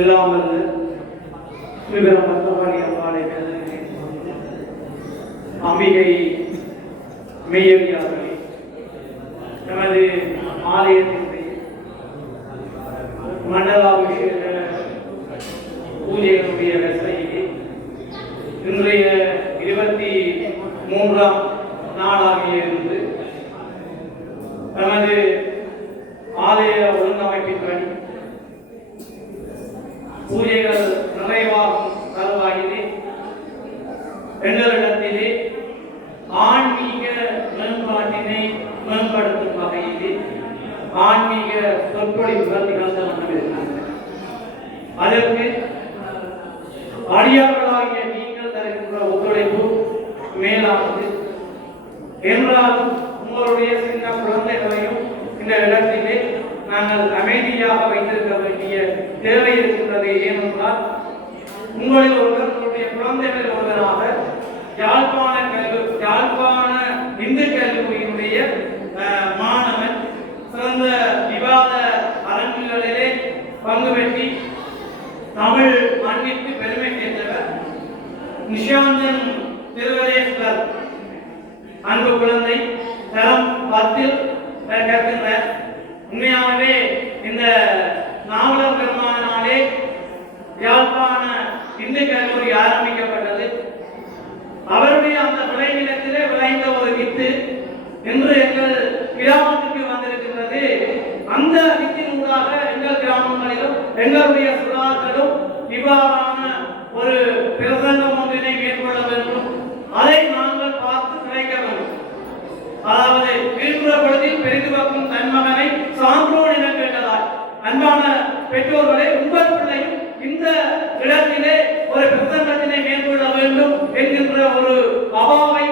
எல்லாம் வல்ல ஸ்ரீபெரும் பத்மபாணி அம்பாளை அம்பிகை மெய்யடியார்களே, நமது ஆலயத்தினுடைய மண்டலாபிஷேக பூஜையினுடைய வரிசையிலே இன்றைய 23ஆம் நாளாக இருந்து நமது ஆலய ஒழுங்கமைப்பின்படி பூஜைகள் நிறைவாகும் தருவாயிலே எங்களிடத்திலே ஆன்மீக மேம்பாட்டினை மேம்படுத்தும் வகையிலே ஆன்மீக சொற்பொழிவுகள் நிகழ்ந்த வண்ணம். அதற்கு அடியார்களாகிய நீங்கள் தருகின்ற ஒத்துழைப்பு மேலானது. என்றாலும் உங்களுடைய சின்ன குழந்தைகளையும் இந்த இடத்திலே நாங்கள் அமைதியாக வைத்திருக்க வேண்டிய தேவை இருக்கின்றது. ஏனென்றால் உங்களில் ஒருவர், உங்களுடைய குழந்தைகளில் ஒருவராக யாழ்ப்பாண இந்து கல்லூரியினுடைய மாணவன் சிறந்த விவாத அரங்குகளிலே பங்கு பெற்றி தமிழ் மண்ணிற்கு பெருமை சேர்ந்தவர் நிஷாந்தன் திருவரேஸ்வர். அன்பு குழந்தை தரம் 10 கற்கின்றார். உண்மையாகவே இந்த நாவலர் பெருமானாலே யாழ்ப்பாண இந்து கல்லூரி ஆரம்பிக்கப்பட்டது. அவருடைய அந்த விளைநிலத்திலே விளைந்த ஒரு வித்து இன்று எங்கள் கிராமத்துக்கு வந்திருக்கின்றது. அந்த வித்தின் ஊடாக எங்கள் கிராமங்களிலும் எங்களுடைய சுறாக்களும் இவ்வாறான ஒரு பிரசங்கம் ஒன்றினை மேற்கொள்ள வேண்டும். அதை நாங்கள் பார்த்து கிடைக்க வேண்டும். அதாவது வீழ்கிற பொழுதில் பெரிதுவக்கும் தன் மகனை சான்றோன் என கேட்டதால், அன்பான பெற்றோர்களே, உங்கள் பிள்ளையும் இந்த இடத்திலே ஒரு பிரசங்கத்தினை மேற்கொள்ள வேண்டும் என்கின்ற ஒரு அபாவை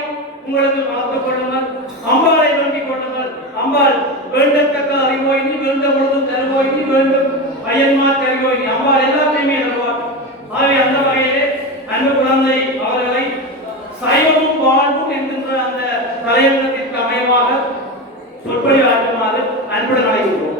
உங்களுக்கு வளர்த்துக் கொள்ளுங்கள். அம்பாளை வேண்டிக் கொள்ளுங்கள். அம்பாள் வேண்டத்தக்க அறிவோயினி, வேண்ட பொழுதும் தருவோயினி, வேண்டும் ஐயன்மார் கருவோயினி. அம்பாள் எல்லாத்தையுமே தருவார். ஆகவே அந்த வகையிலே அன்பு குழந்தை அவர்களை சைவமும் வாழ்வும் என்கின்ற அந்த தலையங்கத்திற்கு அமைவாக சொற்பொழிவாற்றுமாறு அன்புடன் அழைக்கிறோம்.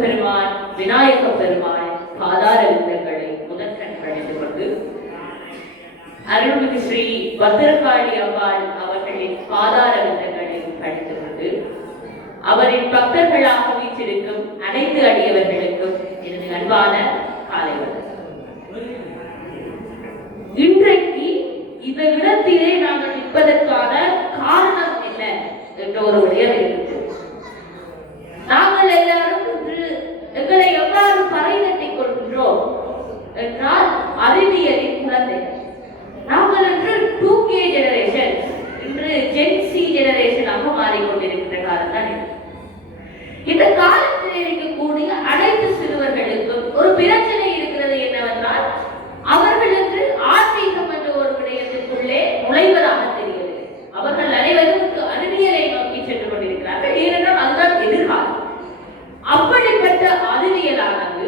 பெருமான் விநாயக பெருமான் பாதார விந்தங்களை முதற்கண் பணிந்து கொண்டு அருள்மிகு ஸ்ரீ பத்திரகாளி அம்பாள் அவர்களின் பாதார விந்தங்களை பணிந்து கொண்டு அவரின் பக்தர்களாக வீற்றிருக்கும் அனைத்து அடியவர்களுக்கும் எனது அன்பான காலை வணக்கம். இன்றைக்கு இந்த இடத்திலே நாங்கள் நிற்பதற்கான காரணம் என்ன என்ற ஒரு விடயம் இருக்கிறது. நாங்கள் எல்லாரும் எங்களை எவ்வாறு பறைதட்டிக் கொள்கின்றோம் என்றால் அறிவியலின் குழந்தைகள். நாங்கள் இன்று 2K ஜெனரேஷன், இன்று ஜென் சி ஜெனரேஷனாக மாறிக்கொண்டிருக்கின்ற காலம் தான் இது. இந்த காலத்தில் இருக்கக்கூடிய அனைத்து சிறுவர்களுக்கும் ஒரு பிரச்சனை இருக்கிறது என்னவென்றால், அவர்களுக்கு ஆன்மீகம் என்ற ஒரு விடயத்திற்குள்ளே நுழைவதாக தெரியவில்லை. அவர்கள் அனைவரும் அறிவியலை நோக்கி சென்று கொண்டிருக்கிறார்கள். ஏனென்றால் அதுதான் எதிர்காலம். அப்படிப்பட்ட அறிவியலானது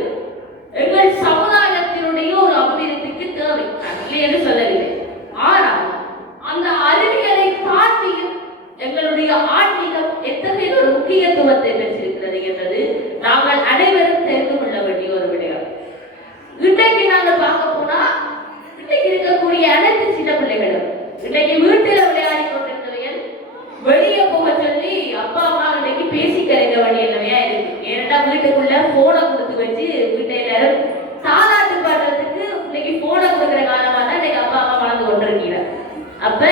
எங்கள் சமுதாயத்தினுடைய ஒரு அபிவிருத்திக்கு தேவை, இல்லை என்று சொல்லவில்லை. ஆனால் அந்த அறிவியலை தாண்டியும் எங்களுடைய ஆன்மீகம் எத்தகைய ஒரு முக்கியத்துவத்தை பெற்றிருக்கிறது என்பது நாங்கள் அனைவரும் தெரிந்து கொள்ள வேண்டிய ஒரு விடயம். இன்றைக்கு நாங்கள் பார்க்க போனா, இன்றைக்கு இருக்கக்கூடிய அனைத்து சின்ன பிள்ளைகளும் இன்றைக்கு வீட்டில் விளையாடி கொண்டிருந்தவைகள் வெளியே போக சொல்லி அப்பா அம்மா இன்னைக்கு பேசி கிடைக்க வேண்டிய நிலைமையா இருக்கு. ஏன்னா வீட்டுக்குள்ள போனை கொடுத்து வச்சு வீட்டை எல்லாரும் தாலாட்டு பாடுறதுக்கு இன்னைக்கு போனை கொடுக்குற காலமா தான் இன்னைக்கு அப்பா அம்மா வளர்ந்து கொண்டிருக்கீங்க. அப்ப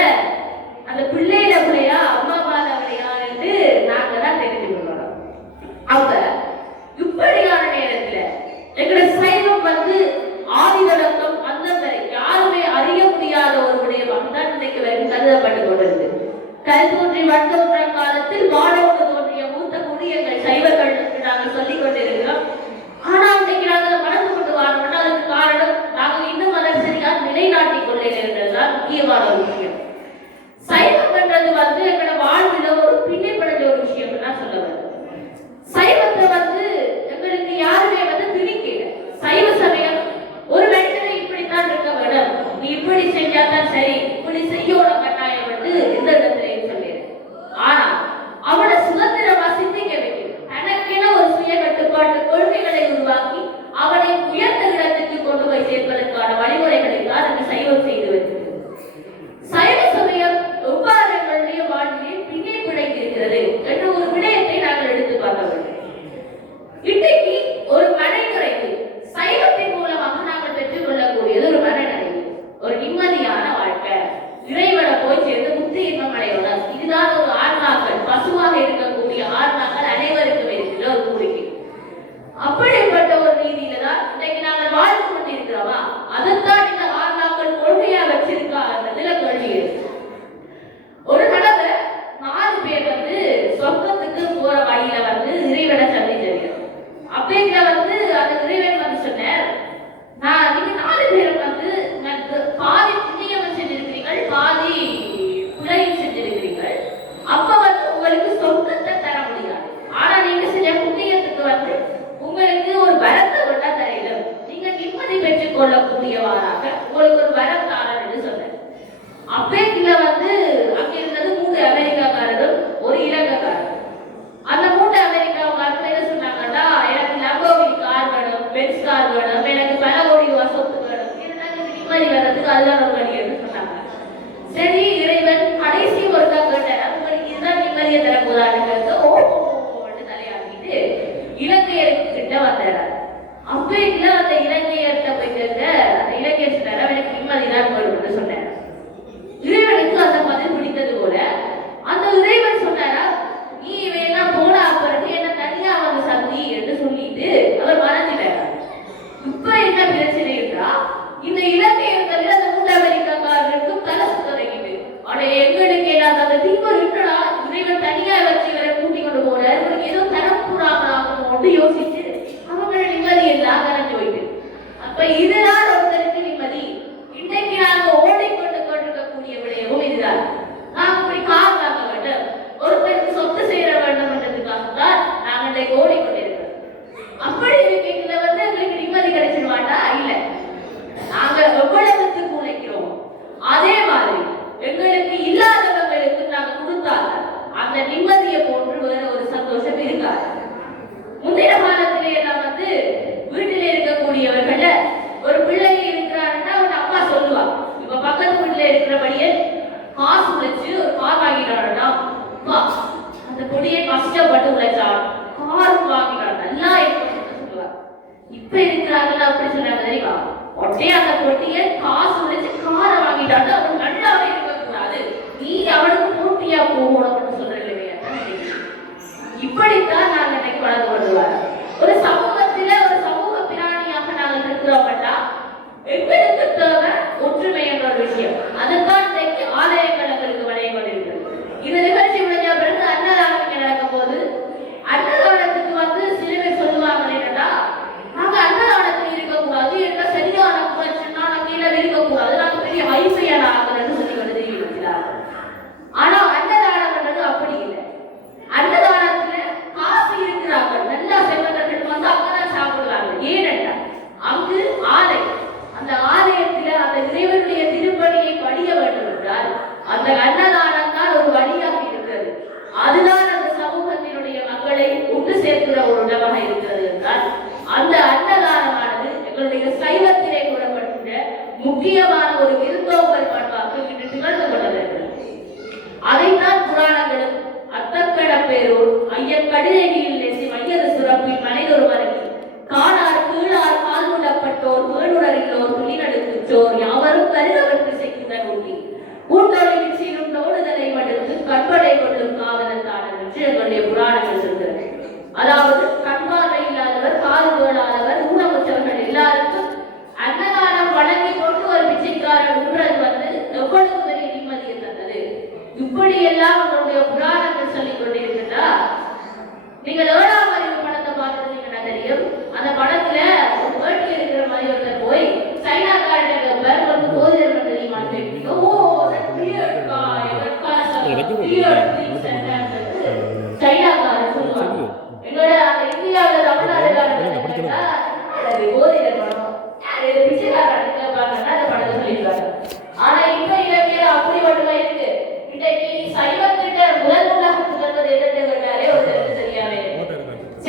அந்த பிள்ளையில பிள்ளையா அம்மா பாதவளையான்னு நாங்க தான் தெரிஞ்சு கொள்ளணும். அப்ப இப்படியான நேரத்துல எங்களை சைவம் ஆதிவழக்கம் அந்த வரை யாருமே அறிய முடியாத ஒரு விடயமாக தான் இன்னைக்கு கருதப்பட்டு கொண்டிருக்கு. கல் தோன்றி வன் தோன்ற காலத்தில் வாழோடு தோன்றிய மூத்த குடி எங்கள் சைவர்கள் நாங்கள் சொல்லிக் கொண்டிருக்கிறோம். ஆனா இன்னைக்கு நாங்கள் மனது கொண்டு வாழணும். அதுக்கு காரணம் நாங்கள் இன்னும் அதை சரியாக நிலைநாட்டிக் கொள்ள இருந்ததுதான் முக்கியமான ஒரு விஷயம். சைவம் என்றது எங்களோட வாழ்வில் ஒரு பின்னைப்படைஞ்ச ஒரு விஷயம் தான் சொல்ல வருது. சைவத்தை கொள்ளக்கூடியவாறாக உங்களுக்கு ஒரு வரம் தாரன் என்று சொன்னேன். அப்பேக்கில வந்து அங்க இருந்தது 3 அமெரிக்காக்காரரும் ஒரு இலங்கைக்காரர். அந்த 3 அமெரிக்காக்காரர்கள் என்ன சொன்னாங்கன்னா, எனக்கு லம்போகினி கார் வேணும், பென்ஸ் கார் வேணும், எனக்கு பல கோடி ரூபாய் சொத்து வேணும், இருந்தாலும் நிம்மதி வர்றதுக்கு அதுதான் ஒரு வழி என்று சொன்னாங்க. சரி, இறைவன் கடைசி ஒருக்கா கேட்டார், உங்களுக்கு இதுதான் நிம்மதியை தர போதான்னு ஓன்னு தலையாட்டிட்டு இலங்கையர்கிட்ட வந்தார். அப்பேக்கில அந்த இலங்கையர்கிட்ட போய் கேட்க, அந்த இலங்கையர் சொன்னார், எனக்கு நிம்மதி தான் வேணும்னு சொன்னார். இறைவனுக்கு அந்த பதில் பிடித்தது போல அந்த இறைவன் சொன்னாரா, நீ இவையெல்லாம் போன பிறகு என்ன தனியா வந்து சந்தி என்று சொல்லிட்டு அவர் மறந்துட்டார். இப்ப என்ன பிரச்சனை என்றா, இந்த இலங்கையர்கள் அந்த 3 அமெரிக்காக்காரருக்கும் தலை சுத்தடைக்குது. ஆனா எங்களுக்கு ஏதாவது அந்த தீவிர இருக்கடா, இறைவன் தனியா வச்சு இவரை கூட்டி கொண்டு போற, இவனுக்கு ஏதோ தரப்புறாங்க யோசிச்சு அவங்க நிம்மதி எல்லாம் கரைஞ்சு போயிட்டு. அப்ப இதுதான் ஒருத்தருக்கு நிம்மதி. இன்றைக்கு நாங்க ஓடிக்கொண்டு கொண்டிருக்கக்கூடிய விடயமும் இதுதான். நாங்க இப்படி கார் வாங்க வேண்டும், ஒருத்தருக்கு சொத்து சேர வேண்டும் என்றதுக்காக தான் நாங்க இன்றைக்கு ஓடிக்கொண்டிருக்கிறோம். அப்படி இருக்கையில வந்து எங்களுக்கு நிம்மதி கிடைச்சிருவாட்டா? இல்ல. நாங்க எவ்வளவுக்கு உழைக்கிறோம் அதே மாதிரி எங்களுக்கு இல்லாதவங்களுக்கு நாங்க கொடுத்தாங்க அந்த நிம்மதியை போன்று வேற ஒரு சந்தோஷம் இருக்காது. முந்தைய காலத்திலே எல்லாம் வந்து வீட்டிலே இருக்கக்கூடியவர்கள ஒரு பிள்ளை இருக்கிறாருன்னா அவங்க அப்பா சொல்லுவாங்க, இப்ப பக்கத்து வீட்டுல இருக்கிறபடியே காசு உழைச்சு ஒரு கார் வாங்கிட்டாருன்னா, அந்த பொடியை கஷ்டப்பட்டு உழைச்சான் கார் வாங்கினான் நல்லா இருக்குன்னு சொல்லுவாங்க. இப்ப இருக்கிறாங்கல்ல அப்படி சொன்னாங்க தெரியுமா, உடனே அந்த பொட்டியை காசு உழைச்சு காரை வாங்கிட்டாங்க, அவன் நல்லாவே இருக்கக்கூடாது, நீ அவனுக்கு பூர்த்தியா போகணும்னு சொல்ற இல்லையா. இப்படித்தான் நாங்க இன்னைக்கு வளர்ந்து வருவார். ஒரு சமூகத்தில ஒரு சமூக பிராணியாக நாங்கள் இருக்கிறோம்னா எங்களுக்கு தேவை ஒற்றுமை என்ற ஒரு விஷயம். அதுதான் இன்னைக்கு ஆலயங்கள் எங்களுக்கு வளைய கொண்டிருக்கிறது. இந்த நிகழ்ச்சி முடிஞ்ச பிறகு அன்னதானம் இங்க நடக்கும் போது அன்னதானத்துக்கு வந்து சில பேர் சொல்லுவாங்க என்னன்னா, நாங்க அன்னதானத்தில் இருக்கக்கூடாது, என்ற சரியான குறைச்சுன்னா நாங்க கீழே இருக்கக்கூடாது, நாங்க பெரிய வைஃபையான ஆகுதுன்னு சொல்லி கொண்டு தெரிவிக்கிறாங்க. ஆனா அன்னதானம்ன்றது அப்படி இல்லை. அன்னதானத்துல காசு இருக்கிறாங்க, நல்லா செல்வந்தர்கள் வந்து அங்கதான் சாப்பிடுறாங்க. ஏனென்றா அங்கு ஆலயம், அந்த ஆலயத்துல அந்த இறைவனுடைய திருப்பணியை படிய வேண்டும் என்றால் அந்த அன்னதானம் தான் ஒரு வழியாக இருக்கிறது. அதுதான் அந்த சமூகத்தினுடைய மக்களை ஒன்று சேர்க்கிற ஒரு இடமாக இருக்கிறது என்றால் அந்த அன்னதானமானது எங்களுடைய சைவத்திலே கூறப்படுகின்ற முக்கியமான ஒரு விருந்தோம்பல் பண்பாக இன்று திகழ்ந்து கொண்டிருக்கிறது. அதைத்தான் புராணங்களும் அத்தக்கட பேரூர் ஐயன் கடிதகியில் நெசி மையது சுரப்பின் மனிதொரு மருகி காணார் கீழார் கால் முடப்பட்டோர் வேணுடரில்லோர் துளிநடுக்குச்சோர் யாவரும் கருதவர் திசைக்குடன் ஊட்டி கூட்டொழிவின் சீரும் தோடுதலை மடுத்து கண்படை கொள்ளும் காவலத்தான என்று எங்களுடைய புராணங்கள் சொல்கிறது. அதாவது கண்பார்வை இல்லாதவர், காது கேளாதவர், ஊனமுற்றவர்கள் எல்லாருக்கும் அன்னதானம் வழங்கி கொண்டு ஒரு பிச்சைக்காரன் உண்றது வந்து எவ்வளவு பெரிய நிம்மதியை தந்தது. இப்படியெல்லாம் உங்களுடைய புராணங்கள் சொல்லிக் கொண்டிருக்கிறதா? நீங்கள் 7ஆம் அறிவு படத்தை பார்த்துருந்தீங்கன்னா தெரியும். அந்த படத்துல ஒரு வேட்டி இருக்கிற மாதிரி ஒருத்தர் போய் சைனாக்காரங்க பேர் வந்து போதியர்கள் தெரியுமான்னு தெரியும். சைனாக்காரன் சொல்லுவாங்க, எங்களோட அந்த இந்தியாவில் தமிழ்நாடுகாரங்க போதியர் படம் பிச்சைக்காரன் கேட்பாங்கன்னா அந்த படத்தை சொல்லியிருக்காங்க. ஆனா இப்ப இலக்கிய அப்படி மட்டுமே இருக்கு. இன்றைக்கு சைவத்திட்ட முதல் உலகத்துக்கு எதிர்த்து கேட்டாலே ஒரு சரியாவே.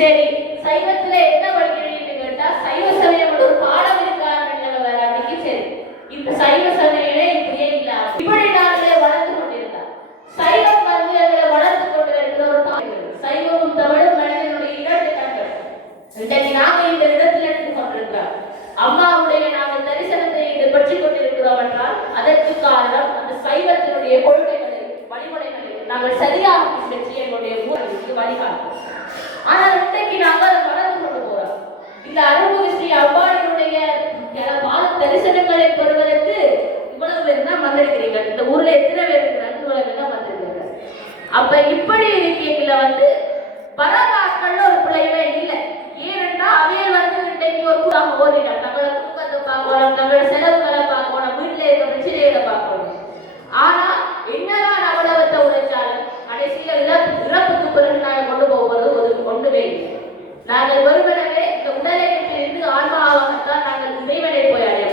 சரி, சைவத்துல என்ன படிக்கிறீங்கன்னு கேட்டா சைவ சமயம் ஒரு பாடம் இருக்காங்க வேறாட்டிக்கு. சரி, இப்ப சைவ சமயமே இப்படியே இல்லாம இப்படி நாங்களே வளர்த்து கொண்டிருந்தா சைவம் வந்து எங்களை வளர்த்து கொண்டு வருகிற ஒரு சைவமும் தமிழும் மனிதனுடைய 2 கண்கள். இன்றைக்கு நாங்க இந்த இடத்துல எடுத்து கொண்டிருக்கிறோம். அம்மாவுடைய நாங்கள் தரிசனத்தை பற்றி கொண்டிருக்கிறோம் என்றால் அதற்கு காரணம் அந்த சைவத்தினுடைய கொள்கைகளை வழிமுறைகளை நாங்கள் சரியாக பின்பற்றி எங்களுடைய ஊருக்கு வழிகாட்டும். ஆனால் இன்றைக்கு நாங்கள் அதை வளர்ந்து கொண்டு போறோம். இந்த அருள்மிகு ஸ்ரீ அவ்வாறினுடைய தரிசனங்களை பெறுவதற்கு இவ்வளவு பேர் தான் வந்திருக்கிறீர்கள். இந்த ஊர்ல எத்தனை பேர் இருக்கிறாங்க? இவ்வளவு பேர் தான் வந்திருக்கிறாங்க. அப்ப இப்படி இருக்கையில வந்து வரலாற்றுல ஒரு பிள்ளைவே இல்லை. ஏனென்றால் அவையில் வந்து இன்றைக்கு ஒரு கூடாக ஓடினார். தங்களோட குடும்பத்தை பார்க்கணும், தங்களோட செலவுகளை பார்க்கணும், வீட்டில் இருக்கிற பிரச்சனைகளை பார்க்கணும். ஆனா என்னதான் அவ்வளவத்தை உழைச்சாலும் கடைசியில இறப்புக்கு பிறகு நாங்கள் கொண்டு போவது ஒன்றுமே இல்லை. நாங்கள் ஒருவரவே இந்த உடலை இருந்து ஆன்மாவாகத்தான் நாங்கள் இறைவனை போய் அடைய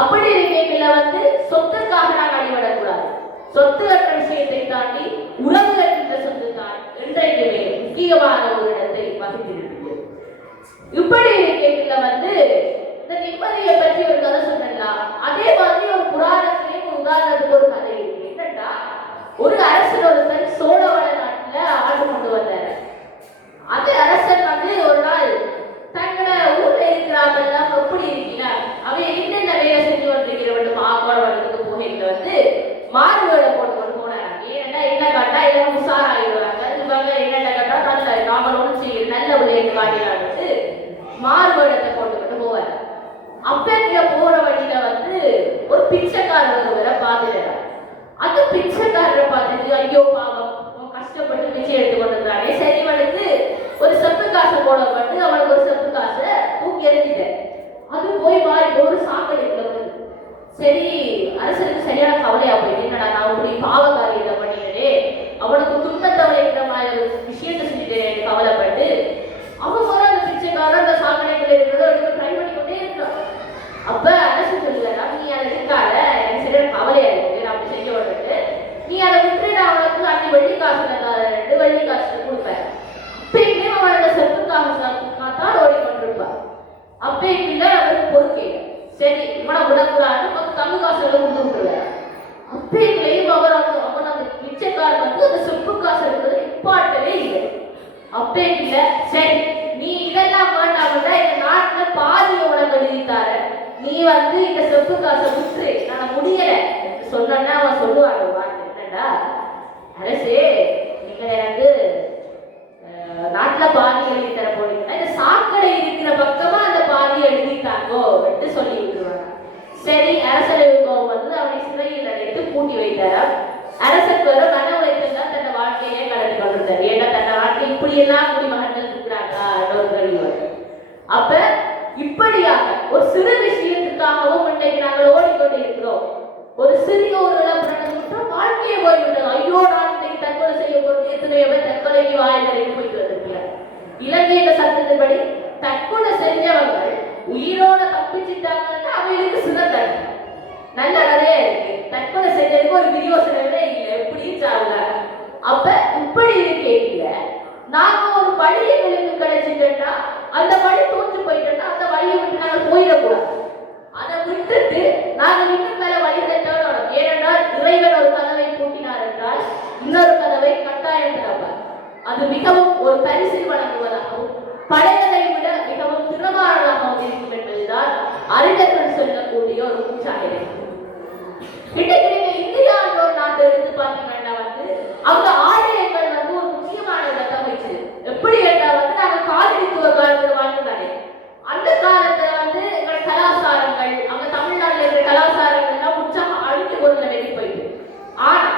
அப்படி இருக்கையில வந்து சொத்துக்காக நாங்கள் அடிபடக்கூடாது. சொத்து என்ற விஷயத்தை தாண்டி உறவுகள் என்ற சொத்து தான் இன்றைக்குமே முக்கியமான ஒரு இடத்தை வகித்திருக்கிறது. இப்படி இருக்கையில வந்து இந்த நிம்மதியை பற்றி ஒரு கதை சொன்னா, அதே மாதிரி ஒரு புராணத்திலேயும் ஒரு உதாரணத்துக்கு ஒரு கதை இருக்கு. என்னன்னா, ஒரு அரசர் ஒருத்தர் சோழவள நாட்டுல ஆண்டு கொண்டு வந்தார். அந்த அரசர் வந்து ஒரு நாள் தங்களோட ஊர்ல இருக்கிறாங்கெல்லாம் எப்படி இருக்கிறார், அவன் என்னென்ன வேலை செஞ்சு வந்திருக்கிறவன் மாவட்டத்துக்கு போகையில வந்து மாறுவேலை போட்டு போனாங்க. ஏன்னா என்ன காட்டா எல்லாம் உஷாராகிடுவாங்க, இவங்க என்னென்ன காட்டா நல்ல நாம ஒன்று செய்ய நல்ல விளையாட்டு காட்டினாட்டு மாறுவேடத்தை போட்டுக்கிட்டு போவார். அப்ப போற வழியில வந்து ஒரு பிச்சைக்காரர் ஒருவரை பார்த்துட்டார். அந்த பிச்சைக்காரரை பார்த்துட்டு ஐயோ பாவம் கஷ்டப்பட்டு பிச்சை எடுத்து கொண்டிருக்காங்க, சரி அவனுக்கு ஒரு செப்பு காசை போட வந்து அவனுக்கு ஒரு செப்பு காசை தூக்கி எறிஞ்சிட்டேன். அது போய் மாறி ஒரு சாக்கடைக்குள்ள வருது. சரி அரசருக்கு சரியான கவலையா போயிட்டு, என்னடா நான் இப்படி பாவ காரியத்தை பண்ணிட்டே அவனுக்கு துன்பத்தை விளைக்கிற மாதிரி ஒரு விஷயத்தை செஞ்சுட்டேன் கவலைப்பட்டு அவன் போல அந்த பிச்சைக்காரன் அந்த சாக்கடைக்குள்ள இருக்கிறத எடுத்து ட்ரை பண்ணி கொண்டே இருக்கிறான். அப்ப அரசு சொல்லுவாரா, நீ அதை இருக்காத, எனக்கு சரியான கவலையா இருக்கு, நான் அப்படி செய்ய விட்டு நீ அதை விட்டுட்டு அவனுக்கு 5 வெள்ளி காசுல 2 வெள்ளி காசு கொடுப்பேன். அப்பயுமே அவன் அந்த செப்பு காசுதான் ஓடிக்கொண்டிருப்பான். அப்பயுமே அவருக்கு பொறுக்கே சரி இவனை விடக்கூடாது தமிழ் காசுகளை கொண்டு விட்டுருவார். அப்பயுமே அவன் அந்த பிச்சைக்காரன் வந்து அந்த செப்பு காசு எடுக்கிறது நிப்பாட்டவே இல்லை. அப்பயுமே சரி நீ இதெல்லாம் வேண்டாம்னா இந்த நாட்டுல பாதிய உனக்கு எழுதித்தார, நீ வந்து இந்த செப்பு காசை விட்டுரு, நான் முடியல சொன்னா அவன் சொல்லுவாங்க என்னடா அரசே நீங்க எனக்கு நாட்டுல பாதி எழுதி தர போறீங்கன்னா இந்த சாக்கடை இருக்கிற பக்கமா அந்த பாதி எழுதிட்டாங்கோ என்று சொல்லி விட்டுருவாங்க. சரி அரசரை வந்து அவனை சிறையில் அடைத்து பூட்டி வைத்தார். அரசர் வர மன உழைப்பில் தான் தன் வாழ்க்கையே கடந்து கொண்டிருந்தார். ஏன்னா தன் வாழ்க்கை இப்படி எல்லாம் குடிமகன்கள் இருக்கிறாங்க ஒரு கழிவு. அப்ப இப்படியாக ஒரு சிறு விஷயத்துக்காகவும் இன்றைக்கு நாங்கள் ஓடிக்கொண்டு இருக்கிறோம். ஒரு சிறிய ஒரு இழப்பு நடந்துவிட்டா வாழ்க்கையை போய்விட்டது. ஐயோ நான் இன்னைக்கு தற்கொலை செய்ய போறது, எத்தனையோ பேர் தற்கொலைக்கு வாய்ந்தரையும் போயிட்டு வந்திருக்கிறார். இலங்கையில சட்டத்தின்படி தற்கொலை செஞ்சவர்கள் உயிரோட தப்பிச்சுட்டாங்கன்னா அவங்களுக்கு சிறந்தது நல்ல கதையா இருக்கு. தற்கொலை செஞ்சதுக்கு ஒரு விரியோசனமே இல்லை, எப்படியும் சாவுங்க. அப்ப இப்படி இருக்கீங்க, நாங்க ஒரு வழியை எங்களுக்கு கிடைச்சிட்டோம்னா அந்த வழி தோற்று போயிட்டோம்னா அந்த வழியை விட்டு நாங்கள் போயிடக்கூடாது. அதை விட்டுட்டு நாங்கள் இன்னும் மேல வழி தட்டோம். ஏனென்றால் இறைவன் ஒரு கதவை பூட்டினார் என்றால் இன்னொரு கதவை கட்டாயம் திறப்பார். அது மிகவும் ஒரு பரிசில் வழங்குவதாகவும் பழையதை விட மிகவும் திறமானதாகவும் இருக்கும் என்பதுதான் அறிஞர்கள் சொல்லக்கூடிய ஒரு கூச்சாக. இன்னைக்கு நீங்க இந்தியாவில் ஒரு நாட்டை எடுத்து பார்த்தீங்கன்னா வந்து அங்க ஆலயங்கள் வந்து ஒரு முக்கியமான இடத்தை வகிச்சது. எப்படி கேட்டால் வந்து நாங்க காலனித்துவ காலத்துல வாழ்ந்தாலே அந்த காலத்துல வந்து எங்கள் கலாச்சாரங்கள் அங்க தமிழ்நாட்டில் இருக்கிற கலாச்சாரங்கள் எல்லாம் உற்சாகம் அழித்து கொண்டு வெளியே போயிட்டு, ஆனா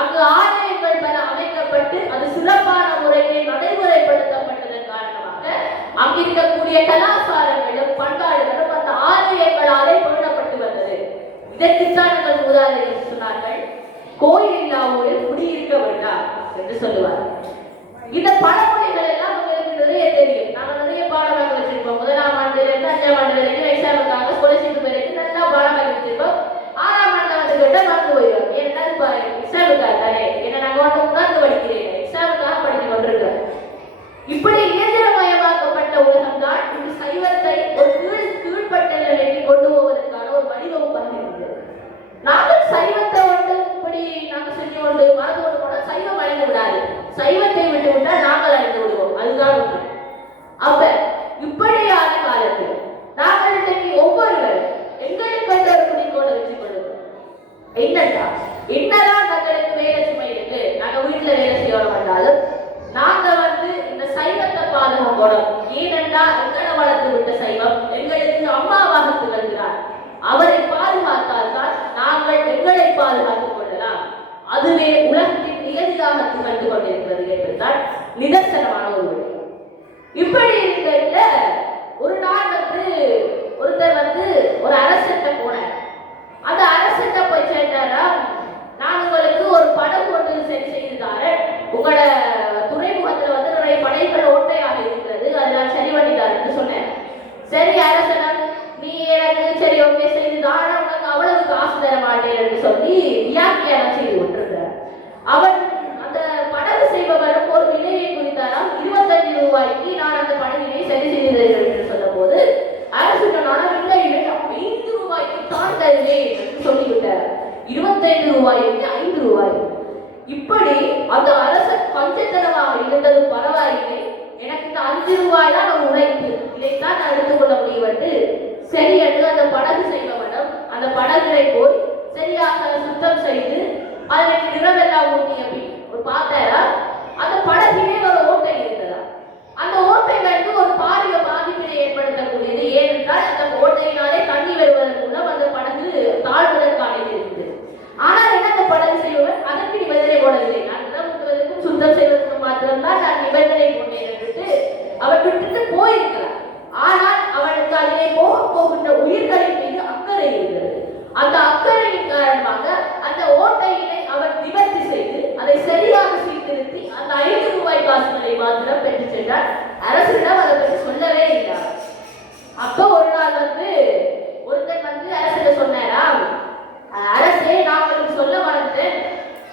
அங்கு ஆலயங்கள் பல அமைக்கப்பட்டு அது சிறப்பான முறையிலே நடைமுறைப்படுத்தப்பட்டதன் காரணமாக அங்கிருக்கக்கூடிய கலாச்சாரங்களும் பண்பாடுகளும் அந்த ஆலயங்களாலே பேணப்பட்டு வந்தது. இதற்குத்தான் எங்கள் மூதாதையர் சொன்னார்கள், கோயில் இல்லா ஊரில் குடியிருக்க வேண்டாம் என்று சொல்லுவார். இந்த பழமொழிகள் எல்லாம் உங்களுக்கு நிறைய தெரியும். நாங்க நிறைய பாடமாக வச்சிருப்போம். 1ஆம் ஆண்டுல இருந்து 5ஆம் ஆண்டு வரைக்கும் எக்ஸாமுக்காக ஸ்காலர்ஷிப் வரைக்கும் நல்லா பாடமாக வச்சிருப்போம். 6ஆம் ஆண்டுல வந்து கேட்டா மறந்து போயிடும். ஏன்னா எக்ஸாமுக்காக தானே, ஏன்னா நாங்க வந்து உணர்ந்து படிக்கிறேன், எக்ஸாமுக்காக படித்து கொண்டிருக்கிறோம். இப்படி இயந்திரமயமாக்கப்பட்ட உலகம் தான் இந்த சைவத்தை ஒரு கீழ்பட்டல நிலைக்கு கொண்டு போவதற்கான ஒரு வடிவமைப்பாக இருந்தது. நாங்கள் சைவத்தை வந்து இப்படி நாங்கள் செஞ்சு கொண்டு மறந்து கொண்டு போனா சைவம் அழிந்து விடாது, சைவத்தை விட்டு விட்டால் நாங்கள் அழிந்து விடுவோம். அதுதான் உண்மை. அப்ப இப்படியான காலத்தில் நாங்கள் இன்னைக்கு ஒவ்வொருவர் எங்களுக்கு வந்து ஒரு குறிக்கோளை வச்சுக் கொள்ளுவோம். என்னன்னா என்னதான் தங்களுக்கு வேலை சுமை இருக்கு, நாங்க வீட்டுல வேலை செய்ய வந்தாலும் நாங்க வந்து இந்த சைவத்தை பாதுகாக்கணும். ஏனென்றா எங்களை வளர்த்து விட்ட சைவம் எங்களுக்கு அம்மாவாக திகழ்கிறார். அவரை பாதுகாத்தால் தான் நாங்கள் எங்களை பாதுகாத்துக் கொள்ளலாம். அதுவே உலகத்தின் நிகழ்ச்சியாக திகழ்ந்து கொண்டிருக்கிறது என்பதுதான் நிதர்சனமான ஒரு வழி. இப்படி இருக்கிற ஒரு நாள் வந்து ஒருத்தர் வந்து ஒரு அரசத்தை போனார். அந்த அரசத்தை போய் சேர்ந்தாரா, நான் உங்களுக்கு ஒரு படம் கொண்டு சரி செய்துதாரேன், உங்களோட துறைமுகத்துல வந்து நிறைய படைகள் ஓட்டையாக இருக்கிறது, அதை நான் சரி பண்ணிட்டாருன்னு சொன்னேன். சரி அரசன், நீ எனக்கு சரி ஓகே செய்துதான் காசு தர மாட்டேன் என்று சொல்லி வியாக்கியானம் செய்து கொண்டிருந்தார். அவன் அந்த படகு செய்பவரும் ஒரு விலையை குறித்தாராம். 25 ரூபாய்க்கு நான் அந்த படகினை சரி செய்தேன் என்று சொன்ன போது அரசு இல்லை 5 ரூபாய்க்கு தான் தருவேன் என்று சொல்லிவிட்டார். 25 ரூபாய்க்கு 5 ரூபாய். இப்படி அந்த அரசன் பஞ்சத்தனமாக இருந்தது பரவாயில்லை, எனக்கு இந்த 5 ரூபாய் தான் ஒரு உழைப்பு, இதைத்தான் நான் எடுத்துக்கொள்ள முடியும் என்று சரி என்று அந்த படகு செய்பவனும் அந்த படகுகளை போய் சரியாக சுத்தம் செய்து அதனை நிறவெல்லாம் ஊட்டிய பின் ஒரு பார்த்தாரா அந்த படகிலே ஒரு ஓட்டை இருந்ததா. அந்த ஓட்டை வந்து ஒரு பாரிய பாதிப்பினை ஏற்படுத்தக்கூடியது. ஏனென்றால் அந்த ஓட்டையினாலே தண்ணி வருவதன் மூலம் அந்த படகு தாழ்வதற்கான இருக்குது. ஆனால் என்ன அந்த படகு செய்வன் அதற்கு நிபந்தனை போடவில்லை. நான் நிறமுட்டுவதற்கும் சுத்தம் செய்வதற்கும் மாத்திரம்தான் நான் நிபந்தனை போட்டேன் என்று அவன் விட்டுட்டு போயிருக்கிறான். ஆனால் அவனுக்கு அதிலே போகின்ற உயிர்களின் மீது அக்கறை இருந்தது. அந்த அக்கறையின் காரணமாக அந்த ஓட்டையினை அவன் நிவர்த்தி செய்து அதை சரியாக சீர்திருத்தி அந்த 5 ரூபாய் காசுகளை மாத்திரம் பெற்று சென்றார். அரசிடம் அதை பற்றி சொல்லவே இல்லை. அப்போ ஒரு நாள் வந்து ஒருத்தன் வந்து அரசிடம் சொன்னாரா, அரசே நான் உங்களுக்கு சொல்ல மறந்துட்டேன்,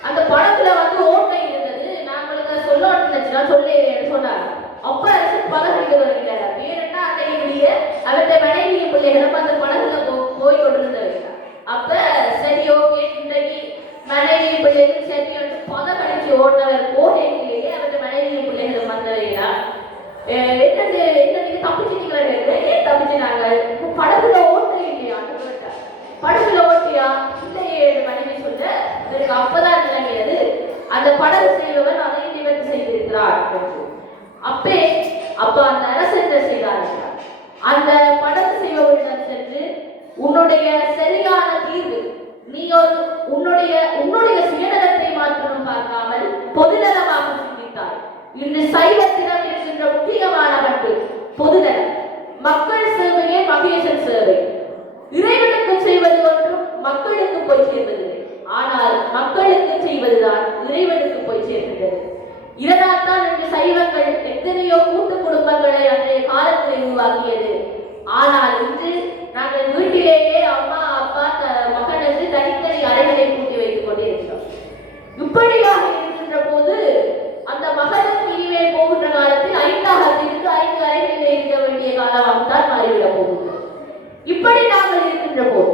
அந்த படத்துல வந்து ஓட்டை இருந்தது, நான் உங்களுக்கு சொல்ல நினைச்சுனா சொல்லேன்னு சொன்னார். அப்ப அரசு படகுக்கு வருகிறார். ஏன்னா அன்னைக்கு அவருடைய மனைவியும் பிள்ளைகளும் அந்த படகுல போய் கொண்டிருந்தவர்கள். அப்ப சரி ஓகே இன்றைக்கு மனைவி பிள்ளைகள் சரி வந்து பதக்கடிச்சு ஓட்டவர் போகையிலேயே அவருடைய மனைவியும் பிள்ளைகளும் வந்தவர்களா என்ன நீங்க தப்பிச்சிட்டீங்களா? ஏன் தப்பிச்சினாங்க? படகுல ஓட்டை இல்லையா? படகுல ஓட்டியா இல்லையே மனைவி சொல்ல எனக்கு அப்பதான் நிலைமையது அந்த படகு செய்பவர் அதை நிவர்த்தி செய்திருக்கிறார். அப்ப அந்த அரசு என்ன செய்தார்கள், அந்த படகு செய்பவரிடம் சென்று உன்னுடைய சரியான தீர்வு, நீ உன்னுடைய சுயநலத்தை மாத்திரம் பார்க்காமல் பொதுநலமாக சிந்தித்தாய். இன்று சைவத்திடம் இருக்கின்ற முக்கியமான பண்பு பொதுநலம். மக்கள் சேவையே மகேசன் சேவை. இறைவனுக்கு செய்வது ஒன்றும் மக்களுக்கு போய் சேர்வதில்லை, ஆனால் மக்களுக்கு செய்வதுதான் இறைவனுக்கு போய் சேர்கின்றது. இதனால் தான் இன்று சைவங்கள் எத்தனையோ கூட்டு குடும்பங்களை அன்றைய காலத்தில் உருவாக்கியது. ஆனால் இன்று நாங்கள் வீட்டிலேயே அம்மா அப்பா மகன் என்று தனித்தனி அறைகளை கூட்டி வைத்துக் கொண்டிருக்கிறோம். இப்படியாக இருக்கின்ற போது அந்த மகனுக்கு இனிமே போகின்ற காலத்தில் 5 அறைகளில் இருக்க வேண்டிய காலமாகத்தான் மாறிவிடப் போகுது. இப்படி நாங்கள் இருக்கின்ற போது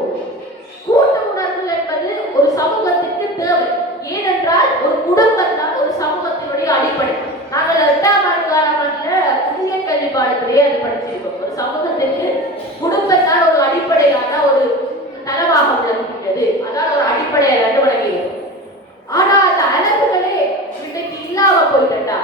கூட்டு உணர்வு என்பது ஒரு சமூகத்திற்கு தேவை. ஏனென்றால் ஒரு குடும்பம் தான் ஒரு சமூகத்தினுடைய அடிப்படை. நாங்கள் 8ஆம் ஆண்டு காலங்களில் புதிய கல்வி பாடத்திலேயே அது படிச்சிருக்கோம். ஒரு சமூகத்திற்கு குடும்பம் தான் ஒரு அடிப்படையான ஒரு தளமாக விளங்குகின்றது, அதான் ஒரு அடிப்படையை விளங்குகிறது. ஆனால் அந்த அழகுகளே இன்றைக்கு இல்லாம போய்விட்டா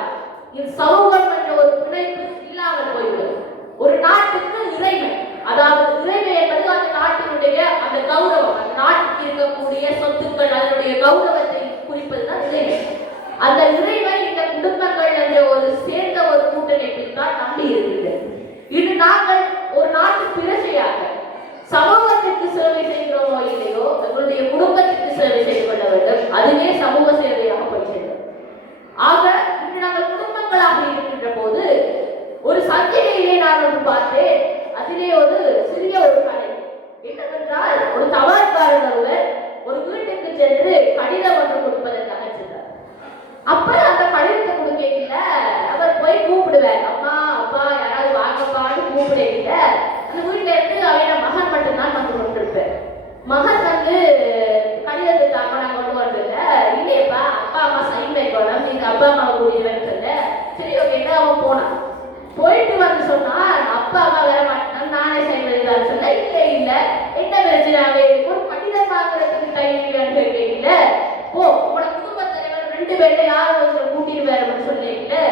இந்த சமூகம் என்ற ஒரு பிணைப்பு இல்லாமல் போய்விடும். ஒரு நாட்டுக்கு இறைமை, அதாவது இறைமை என்பது அந்த நாட்டினுடைய அந்த கௌரவம், அந்த நாட்டுக்கு இருக்கக்கூடிய சொத்துக்கள் அதனுடைய கௌரவத்தை குறிப்பதுதான் இறைமை. அந்த இறைமை இந்த குடும்பங்கள் என்ற ஒரு சேர்ந்த ஒரு கூட்டமைப்பில் தான் நம்பி இருக்கிறது. இன்று நாங்கள் ஒரு நாட்டு பிரஜையாக சமூகத்திற்கு சேவை செய்கிறோமோ இல்லையோ எங்களுடைய குடும்பத்திற்கு சேவை செய்து கொள்ள வேண்டும். அதுவே சமூக சேவையாக போய்கிறது. ஆக இன்று நாங்கள் குடும்பங்களாக இருக்கின்ற போது ஒரு சந்தையிலே நான் ஒன்று பார்த்தேன். அதிலே ஒரு சிறிய ஒரு கடை என்னவென்றால் ஒரு தபால்காரர் ஒருவர் ஒரு வீட்டுக்கு சென்று கடிதம் ஒன்று கொடுப்பதற்காக சென்றார். அப்ப அந்த கடிதத்தை கொடுக்கல அவர் போய் கூப்பிடுவார், அம்மா அப்பா யாராவது வாங்கப்பான்னு கூப்பிடல. அந்த வீட்டுல இருந்து அவன மகன் மட்டும்தான் வந்து கொண்டிருப்பார். மகன் வந்து கடிதத்தை தாங்க நான் கொண்டு வரல, இல்லையப்பா அப்பா அம்மா சைன் வைக்கணும், நீங்க அப்பா அம்மாவை கூட்டிடுவேன்னு சொல்ல சரி ஓகே அவன் போனான். போயிட்டு வந்து சொன்னா அப்பா அம்மா வர மாட்டேன் நானே சைன் வைக்கிறான்னு சொல்ல இல்லை இல்லை என்ன பிரச்சனை ஒரு கடிதம் வாங்குறதுக்கு டைம் கேட்கல, போ உங்களோட குடும்ப தலைவர் 2 பேர்ல யாரும் கூட்டிடுவாருன்னு சொல்லிட்டு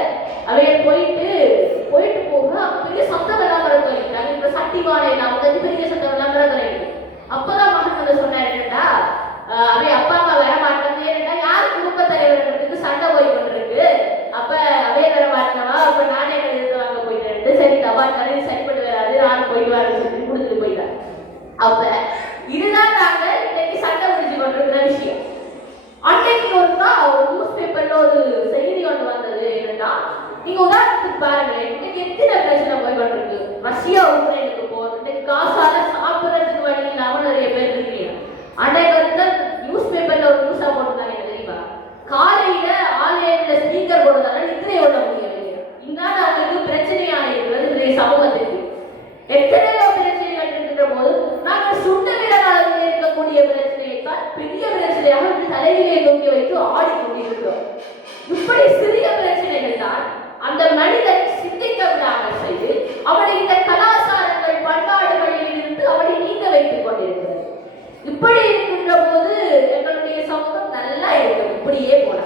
அவைய போயிட்டு போக பெரிய சத்தம் எல்லாம் வர சொல்லிட்டாங்க. இப்ப சட்டி வாழை நான் பெரிய சத்தம் எல்லாம் வர சொல்லிட்டு அப்பதான் மகன் வந்து சொன்னார், என்னடா அவை அப்பா அம்மா வர மாட்டாங்க, ஏன்னா யார் குடும்ப தலைவர்களுக்கு சண்டை போய் கொண்டிருக்கு, அப்ப அவைய வர மாட்டேனவா அப்ப நானே கடிதத்தை வாங்க போயிட்டேன், சரி தபால் கடையில் சரிப்பட்டு வராது நானும் போயிட்டு வரேன்னு சொல்லி கொடுத்துட்டு போயிட்டேன். அப்ப இதுதான் நாங்க இன்னைக்கு சண்டை முடிச்சு கொண்டிருக்கிற விஷயம். அன்னைக்கு ஒரு நியூஸ் பேப்பர்ல ஒரு செய்தி ஒன்று வந்தது. என்னன்னா நீங்க உதாரணத்துக்கு பாருங்க, இன்னைக்கு எத்தனை பிரச்சனை போய் கொண்டிருக்கு. ரஷ்யா உக்ரைனுக்கு போர், இன்னைக்கு காசால சாப்பிடறதுக்கு வழி இல்லாம நிறைய பேர் இருக்கீங்க. வைத்து ஆடிக்கொண்டிருக்கிறோம். இப்படி சிறிய பிரச்சனைகள் தான் அந்த மனிதன் சிந்திக்க விடாமல் செய்து அவனை இந்த கலாச்சாரங்கள் பண்பாடுகளில் இருந்து அவனை நீங்க வைத்துக் கொண்டிருக்கிறது. இப்படி இருக்கின்ற போது எங்களுடைய சமூகம் நல்லா இருக்கும். இப்படியே போனா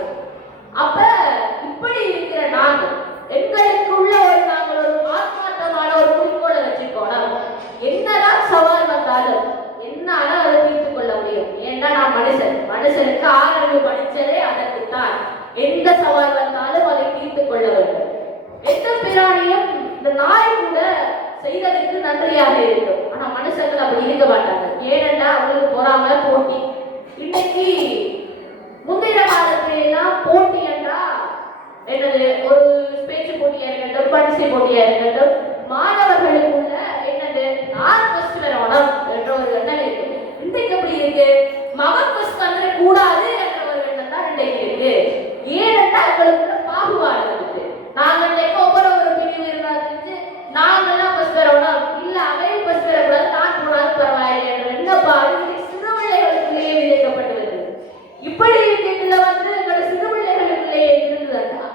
அப்ப இப்படி இருக்கிற நாங்கள் எங்களுக்குள்ள நாங்கள் ஒரு ஆத்மார்த்தமான ஒரு குறிக்கோளை வச்சுக்கோணும். என்னதான் சவால் வந்தாலும் என்னால அதை தீர்த்து கொள்ள முடியும். ஏன்னா நான் மனுஷனுக்கு ஆரம்பு படிச்சதே அதற்குத்தான். எந்த சவால் வந்தாலும் அதை தீர்த்து கொள்ள வேண்டும். எந்த பிராணியும் இந்த நாய் கூட செய்ததற்கு நன்றியாக இருக்கும். ஆனா மனுஷர்கள் அப்படி இருக்க மாட்டாங்க. ஏனென்றா அவங்களுக்கு பொறாம போட்டி. இன்னைக்கு முந்தைய காலத்துல எல்லாம் போட்டி என்றா என்னது ஒரு பேச்சு போட்டியா இருக்கட்டும், பரிசை போட்டியா இருக்கட்டும், மாணவர்களுக்குள்ள என்னது நான் ஃபர்ஸ்ட் வரணும் என்ற ஒரு எண்ணம் இருக்கு. இன்றைக்கு எப்படி இருக்கு? மகன் ஃபர்ஸ்ட் வந்துட கூடாது என்ற ஒரு எண்ணம் தான் இன்றைக்கு இருக்கு. ஏனென்றா எங்களுக்குள்ள பாகுபாடு இருக்கு. நாங்கள் ஒவ்வொரு பிரிவு இருந்தாச்சு நாங்கள்லாம் ஃபர்ஸ்ட் வரணும், இல்ல அவையும் ஃபர்ஸ்ட் வரக்கூடாது, நான் கூடாது பரவாயில்லை என்ற எண்ணப்பாடு சிறு பிள்ளைகளுக்குள்ளேயே விதைக்கப்பட்டுள்ளது. இப்படி இருக்கிறதுல எங்களோட சிறு பிள்ளைகளுக்குள்ளேயே இருந்ததுன்னா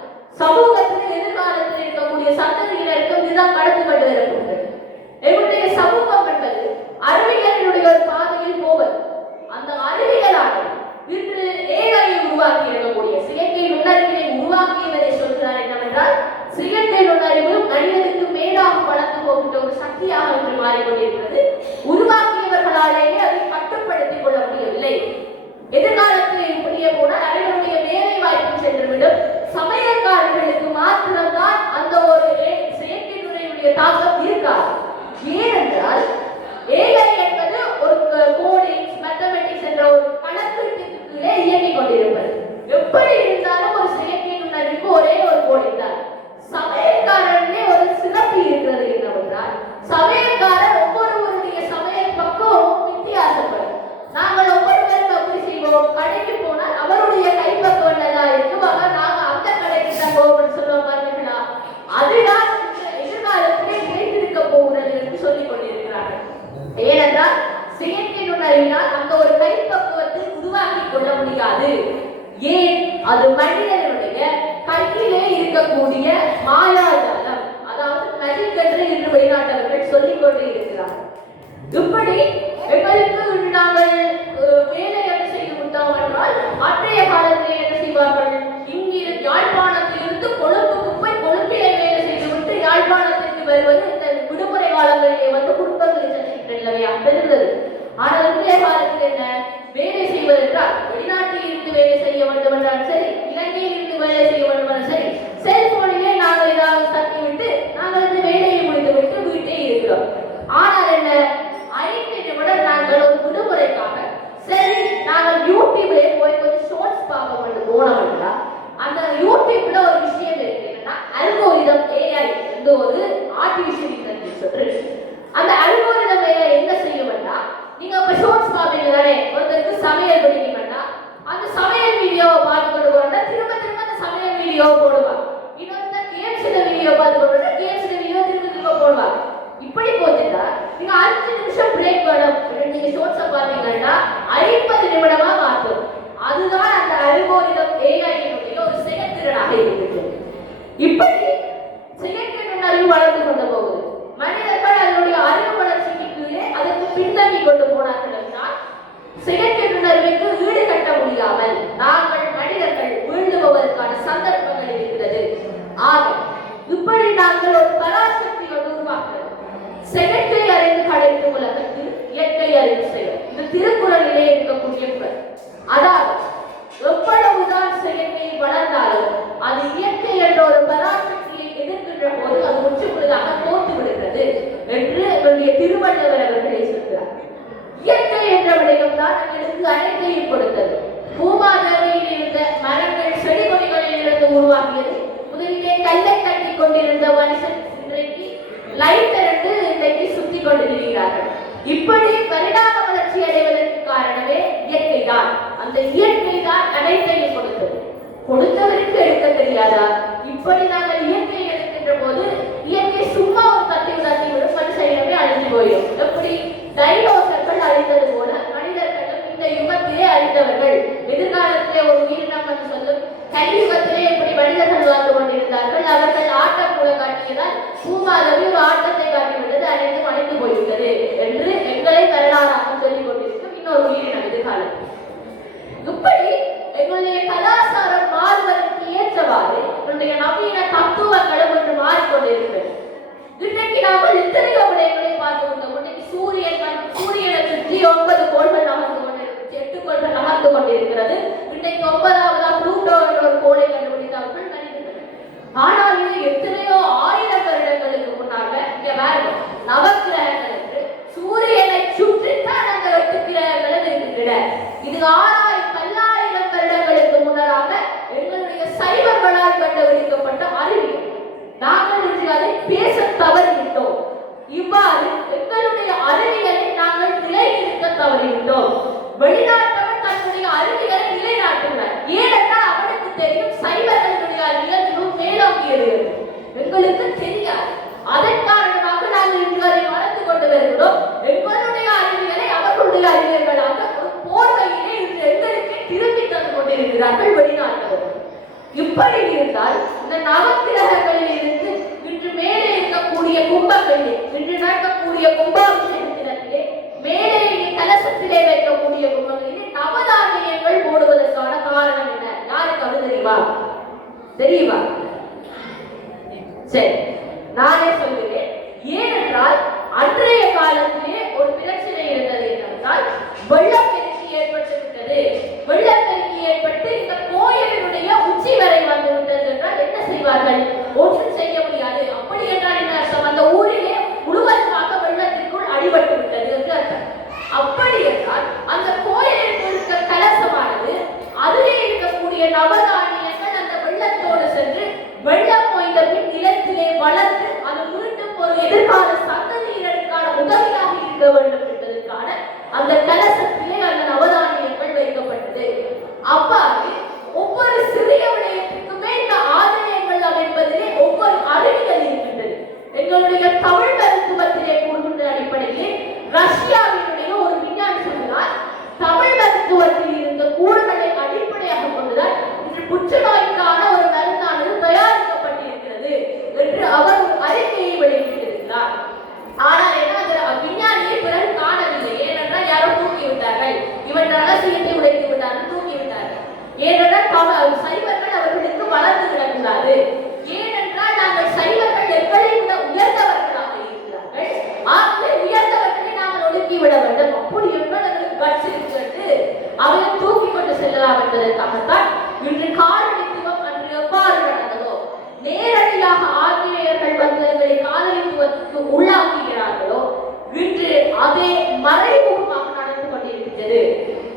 சமூகத்தில் எதிர்காலத்தில் இருக்கக்கூடிய சந்ததியினருக்கு இதுதான் கடத்தப்பட்டு வரக்கூடியது. எங்களுடைய சமூகம் என்பது அறிவியலினுடைய ஒரு பாதையில் போவது. அந்த அறிவியலானது இன்று ஏஐயை உருவாக்கி இருக்கக்கூடிய செயற்கை நுண்ணறிவினை உருவாக்கியவரை சொல்கிறார் என்னவென்றால், செயற்கை நுண்ணறிவு மனிதனுக்கு மேலாக வளர்ந்து போகின்ற ஒரு சக்தியாக இன்று மாறிக்கொண்டிருக்கிறது. உருவாக்கியவர்களாலேயே அதை கட்டுப்படுத்திக் கொள்ள முடியவில்லை. எதிர்காலத்தில் இப்படியே போனால் அவர்களுடைய வேலை வாய்ப்பு சென்றுவிடும். சமயக்காரர்களுக்கு மாத்திரம்தான் அந்த ஒரு செயற்கை நுண்ணறிவுடைய தாக்கம் இருக்காது. ஏனென்றால் ஏஐ என்பது ஒரு கோடிங்ஸ் மேத்தமெட்டிக்ஸ் என்ற ஒரு கணக்கீட்டுக்குள்ளே இயங்கிக் கொண்டிருப்பது. எப்படி இருந்தாலும் ஒரு செயற்கை நுண்ணறிவுக்கு ஒரே ஒரு கோடிங் தான். சமயக்காரர்களே ஒரு சிறப்பு இருக்கிறது என்னவென்றால், சமயக்காரர் ஒவ்வொருவருடைய சமய பக்குவமும் வித்தியாசப்படும். நாங்கள் ஒவ்வொருவரும் எப்படி செய்வோம்? கடைக்கு போனால் அவருடைய கைப்பக்குவம் நல்லா இருக்கும். நாங்க அந்த கடைக்கு தான் போவோம்னு சொல்லுவோம் பார்த்தீங்களா? அதுதான் எதிர்காலத்திலே கிடைத்திருக்க போகிறது என்று சொல்லிக் கொண்டிருக்கிறார்கள். ஏனென்றால் செயற்கை நுண்ணறிவினால் அந்த ஒரு கைப்பக்குவத்தை உருவாக்கி கொள்ள முடியாது. ஏன்? அது மனிதனுடைய கையிலே இருக்கக்கூடிய மாயாஜாலம், அதாவது மேஜிக் என்று இன்று வெளிநாட்டவர்கள் சொல்லிக் கொண்டே இருக்கிறார்கள். இப்படி எங்களுக்கு நாங்கள் வேலை என்ன செய்து விட்டோம் என்றால், அன்றைய காலத்தில் என்ன செய்வார்கள்? இங்கே யாழ்ப்பாணத்திலிருந்து கொழும்புக்கு போய் கொழும்பிலே வேலை செய்துவிட்டு யாழ்ப்பாணத்திற்கு வருவது இந்த விடுமுறை காலங்களிலே குடும்பங்களை சந்திக்கின்றனவே பெறுகிறது. ஆனால் இன்றைய காலத்தில் என்ன வேலை செய்வதென்றால், வெளிநாட்டில் இருந்து வேலை செய்ய வேண்டும் என்றால் சரி, இலங்கையில் இருந்து வேலை செய்ய வேண்டும் என்றால் சரி, செல்போனிலே நாங்கள் ஏதாவது தட்டிவிட்டு நாங்கள் இந்த வேலையை முடித்துவிட்டு வீட்டே இருக்கிறோம். ஆனால் என்ன 5 நிமிடம் நாங்கள் ஒரு விடுமுறைக்காக சரி நாங்கள் யூடியூப்ல போய் கொஞ்சம் ஷார்ட்ஸ் பார்க்க வேண்டும் போனோம்னா, அந்த யூடியூப்ல ஒரு விஷயம் இருக்கு. என்னன்னா அல்கோரிதம் ஏஐ என்று ஒரு ஆர்டிஃபிஷியல் இன்டெலிஜென்ஸ் சொல்றது. அந்த அல்கோரிதம் ஏஐ என்ன செய்யும்னா, நீங்க இப்ப ஷார்ட்ஸ் பார்ப்பீங்க தானே, ஒருத்தருக்கு சமையல் படிக்கணும்னா அந்த சமையல் வீடியோவை பார்த்து கொண்டு போறோம்னா திரும்ப திரும்ப அந்த சமையல் வீடியோவை போடுவாங்க. இன்னொரு கேம்ஸ் வீடியோ பார்த்து கொண்டு கேம்ஸ் வீடியோ திரும்ப திரும்ப போடுவாங்க. இப்படி போச்சுன்னா நீங்க 5 நிமிஷம் பிரேக் வேணும். நீங்க ஷார்ட்ஸை பார்த்தீங்கன்னா 50 நிமிடமா மாற்றும். அதுதான் அந்த அல்கோரிதம் ஏஐனுடைய ஒரு செயற்திறனாக இருக்குது. இப்படி செயற்கை நுண்ணறிவு வளர்ந்து கொண்டு போகுது. மனிதர்கள் அதனுடைய அறிவு வளர்ச்சிக்கு கீழே அதற்கு பின்தங்கி கொண்டு போனார்கள் என்றால் செயற்கை நுண்ணறிவுக்கு ஈடு கட்ட முடியாமல் நாங்கள் மனிதர்கள் வீழ்ந்து போவதற்கான சந்தர்ப்பங்கள் இருக்கிறது. ஆக இப்படி நாங்கள் ஒரு பராசக்தி உருவாக்குறது. செயற்கை அறிவு கிடைக்கும் உலகத்தில் இயற்கை அறிவு செயல், இந்த திருக்குறளிலே இருக்கக்கூடிய குறள். அதாவது எவ்வளவுதான் செயற்கை வளர்ந்தாலும் அது இயற்கை என்ற ஒரு பராசக்தியை எதிர்க்கின்ற போது அது முற்றுமுழுதாக தோற்று விடுகிறது என்று என்னுடைய திருவள்ளுவர் அவர்களே சொல்கிறார். இயற்கை என்ற விடயம் தான் எங்களுக்கு அனைத்தையும் கொடுத்தது. பூமாதேவியில் இருந்த மரங்கள் செடி கொடிகளில் இருந்து உருவாக்கியது. முதலிலே கல்லை கட்டி கொண்டிருந்த மனுஷன் இன்றைக்கு லைட் இருந்து இன்றைக்கு சுத்தி கொண்டு இருக்கிறார்கள். இப்படி பரிணாம வளர்ச்சி அடைவதற்கு காரணமே இயற்கை தான். அந்த இயற்கை தான் அனைத்தையும் கொடுத்தது. கொடுத்தவருக்கு எடுக்க தெரியாதா? இப்படி நாங்கள் இயற்கை எடுக்கின்ற போது இயற்கை சும்மா ஒரு கத்தி விடும் மனுஷனமே அழிஞ்சு போயிடும். எப்படி டைனோசர்கள் அழிந்தது போல மனிதர்களும் இந்த யுகத்திலே அழிந்தவர்கள். எதிர்காலத்திலே ஒரு உயிரினம் இருக்கின்றோம். வெளிநாட்டவன் தன்னுடைய அறிவியலை நிலைநாட்டுகிறார். ஏனென்றால் அவனுக்கு தெரியும் சைவர்களுடைய அறிவியல் மிகவும் மேலோங்கியது. எங்களுக்கு தெரியாது. அதன் காரணமாக நாங்கள் இன்று அதை வளர்த்து கொண்டு வருகிறோம். எங்களுடைய அறிவியலை அவர்களுடைய அறிவியல்களாக ஒரு போர்வையிலே இன்று எங்களுக்கு திரும்பி தந்து கொண்டிருக்கிறார்கள் வெளிநாட்டவர்கள். இப்படி இருந்தால் இந்த நவக்கிரகங்களில் இருந்து இன்று மேலே இருக்கக்கூடிய கும்பங்களிலே, இன்று நடக்கக்கூடிய கும்பாபிஷேகத்திலே, மேலே கலசத்திலே வைக்கக்கூடிய கும்பங்களிலே நவதானியங்கள் போடுவதற்கான காரணம் என்ன? யாருக்கு அது தெரியுமா? தெரியுமா? சரி, நானே சொல்கிறேன். ஏனென்றால் அன்றைய காலத்திலே ஒரு பிரச்சனை இருந்தது. என்னென்றால் வெள்ளப்பெருக்கு ஏற்பட்டு விட்டது. வெள்ளப்பெருக்கு ஏற்பட்டு இந்த கோயிலினுடைய உச்சி வரை வந்து விட்டது என்றால் என்ன செய்வார்கள்? ஒன்றும் செய்ய முடியாது. அப்படி என்றால் என்ன அர்த்தம்? அந்த ஊரிலே முழுவதுமாக வெள்ளத்திற்குள் அடிபட்டு விட்டது என்று அர்த்தம். அப்படி என்றால் அந்த கோயிலில் இருக்க கலசமானது அதிலே இருக்கக்கூடிய நவதானியங்கள் அந்த வெள்ளத்தோடு சென்று வெள்ளம் ஓய்ந்த பின் நிலத்திலே வளர்ந்து அது மீண்டும் ஒரு எதிர்கால சந்ததியினருக்கான உதவியாக இருக்க வேண்டும் என்பதற்கான அந்த கலசத்திலே அந்த நவதானியங்கள் வைக்கப்பட்டது. அவ்வாறு ஒவ்வொரு சிறிய விடயத்திற்குமே இந்த ஆலயங்கள் அமைப்பதிலே ஒவ்வொரு அறிவிகள் இருக்கின்றது. எங்களுடைய தமிழ் மருத்துவத்திலே கூறுகின்ற அடிப்படையில் ரஷ்யாவினுடைய ஒரு விஞ்ஞானி சொல்கிறார், தமிழ் மருத்துவத்தில் இருந்த கூறுகளை அடிப்படையாக கொண்டுதான் இன்று புற்றுநோய்க்கான ஒரு மருந்தானது தயாரிக்கப்பட்டிருக்கிறது என்று அவர் ஒரு அறிக்கையை வெளியிட்டிருக்கிறார். ஆனால் என்ன, விஞ்ஞானியை பிறகு காணவில்லை. ஏனென்றால் யாரோ தூக்கி விட்டார்கள். இவன் ரகசியத்தை உடைத்து விட்டார்கள், தூக்கி விட்டார்கள். ஏனென்றால் சைவர்கள் அவர்களுக்கு வளர்ந்து விடக்கூடாது. ஏனென்றால் நாங்கள் சைவர்கள் எங்களை விட உயர்ந்தவர்களாக இருக்கிறார்கள். ஆகவே உயர்ந்தவர்களை நாங்கள் ஒடுக்கி விட வேண்டும். அப்படி என்றால் எங்களுக்கு கட்சி இருக்கிறது, அவரை தூக்கி கொண்டு செல்லலாம் என்பதற்காகத்தான் இன்று காலனித்துவம் அன்று எவ்வாறு நடந்ததோ, நேரடியாக ஆங்கிலேயர்கள் வந்து எங்களை காலனித்துவத்துக்கு உள்ளாக்குகிறார்களோ, இன்று அதே மறைமுகமாக நடந்து கொண்டிருக்கிறது.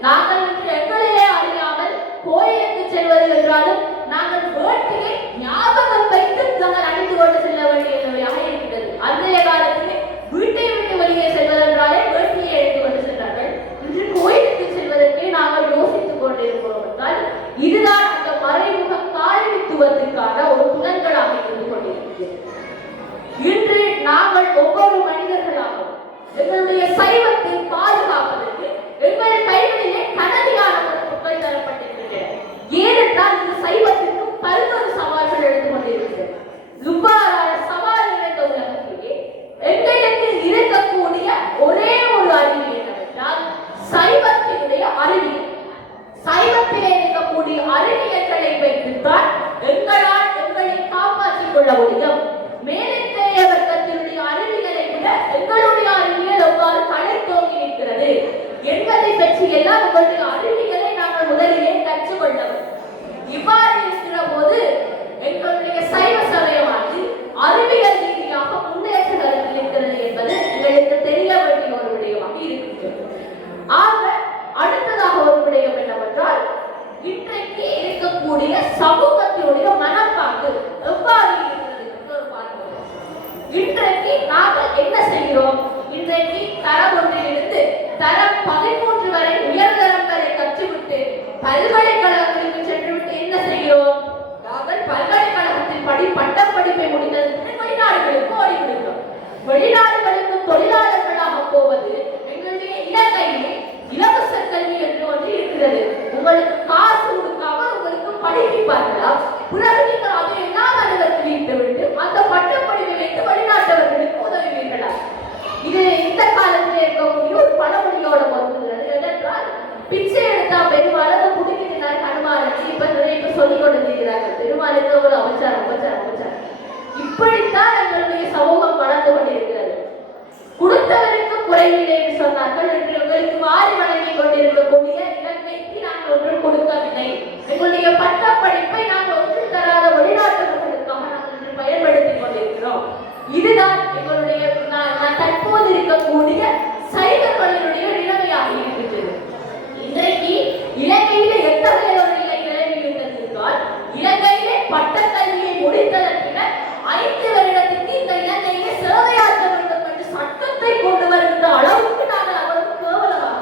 நாங்கள் இன்று எங்களையே அறியாமல் கோயிலுக்கு செல்வது என்றாலும் நாங்கள் வேட்டையை ஞாபகம் வைத்து நாங்கள் அணிந்து கொண்டு செல்ல வேண்டிய நிலையாக இருக்கிறது. அன்றைய காலத்திலே வீட்டை விட்டு வெளியே செல்வதென்றாலே வேட்டையை எடுத்துக் கொண்டு சென்றார்கள். இன்று கோயிலுக்கு செல்வதற்கே நாங்கள் யோசித்துக் கொண்டிருக்கிறோம் என்றால் இதுதான் அந்த மறைமுக காலனித்துவத்திற்கான ஒரு புலன்களாக இருந்து கொண்டிருக்கிறது. இன்று நாங்கள் ஒவ்வொரு மனிதர்களாகவும் எங்களுடைய சைவத்தை பாதுகாப்பதற்கு எங்கள் கைகளிலே கனதியான பொருட்கள் தரப்பட்டிருக்கின்றன. ஏனென்றால் இந்த சைவத்திற்கு பல்வேறு சவால்கள் எடுத்துக் கொண்டிருக்கிறது. இவ்வாறான சவால் நிறைந்த உலகத்திலே எங்களுக்கு இருக்கக்கூடிய ஒரே ஒரு அறிவு என்னவென்றால் சைவத்தினுடைய அறிவியல். சைவத்திலே இருக்கக்கூடிய அறிவியல்களை வைத்துத்தான் எங்களால் எங்களை காப்பாற்றிக் கொள்ள முடியும். மேலத்தைய வர்க்கத்தினுடைய அறிவியலை விட எங்களுடைய அறிவியல் எவ்வாறு தலைத்தோங்கி இருக்கிறது என்பதை பற்றி எல்லாம் உங்களுடைய அறிவியலை நாங்கள் முதலிலே கற்றுக்கொண்டோம். இவ்வாறு இருக்கிற போது எங்களுடைய சைவ சமயமானது அறிவியல் ரீதியாக முன்னேற்றத்தில் இருக்கிறது என்பது எங்களுக்கு தெரிய வேண்டிய ஒரு விடயமாக இருக்கின்றது. ஆக அடுத்ததாக ஒரு விடயம் என்னவென்றால் இன்றைக்கு இருக்கக்கூடிய சமூகத்தினுடைய மனப்பாங்கு எவ்வாறு இருக்கிறது என்று ஒரு பார்க்கிறோம். இன்றைக்கு நாங்கள் என்ன செய்கிறோம்? இன்றைக்கு தரம் ஒன்றிலிருந்து தரம் 13 வரை உயர்தரம் வரை கற்றுவிட்டு பல்கலைக்கழகங்களுக்கு சென்றுவிட்டு என்ன செய்கிறோம்? நாங்கள் பல்கலைக்கழகத்தில் பட்டம் படிப்பை முடித்ததற்கு வெளிநாடுகளுக்கு ஓடிவிடுகிறோம். வெளிநாடுகளுக்கு தொழிலாளர்களாக போவது எங்களுடைய இலங்கையிலே இலவச கல்வி என்று ஒன்று இருக்கிறது. உங்களுக்கு காசு கொடுக்காம உங்களுக்கு படிப்பிப்பார்களா? பிறகு நீங்கள் அதை எல்லாம் அனுமதித்து விட்டு அந்த பட்டப்படிப்பை வைத்து வெளிநாட்டவர்களுக்கு உதவுவீர்களா? இது இந்த காலத்தில் இருக்கக்கூடிய ஒரு பழமொழியோட பொருந்துகிறது. என்னென்றால் பிச்சை எடுத்தா பெருமாள் குடிக்கிறார் ஹனுமானுக்கு இப்ப சொல்லிக் கொண்டிருக்கிறார்கள். பெருமாளுக்கு ஒரு அவச்சாரம் அவச்சாரம் அவச்சாரம். இப்படித்தான் எங்களுடைய சமூகம் வளர்ந்து கொண்டிருக்கிறது. கொடுத்தவருக்கு குறைவில்லை என்று சொன்னார்கள். என்று எங்களுக்கு வாரி வழங்கி கொண்டிருக்கக்கூடிய இலங்கைக்கு நாங்கள் ஒன்றும் கொடுக்கவில்லை. எங்களுடைய பட்டப்படிப்பை நாங்கள் ஒன்று தராத வெளிநாட்டவர்களுக்காக நாங்கள் பயன்படுத்திக் கொண்டிருக்கிறோம். இதுதான் எங்களுடைய தற்போது இருக்கக்கூடிய சைவர்களினுடைய நிலைமையாக இருக்கின்றது. இன்றைக்கு இலங்கையில எத்தகைய ஒரு நிலைமை இருந்திருந்தால் இலங்கையிலே பட்டக்கல்வியை முடித்ததற்கு 5 வருடத்துக்கு இந்த இலங்கையிலே சேவையாற்ற வேண்டும் என்று சட்டத்தை கொண்டு வருகின்ற அளவுக்கு நாங்கள் அவருக்கு கேவலமாக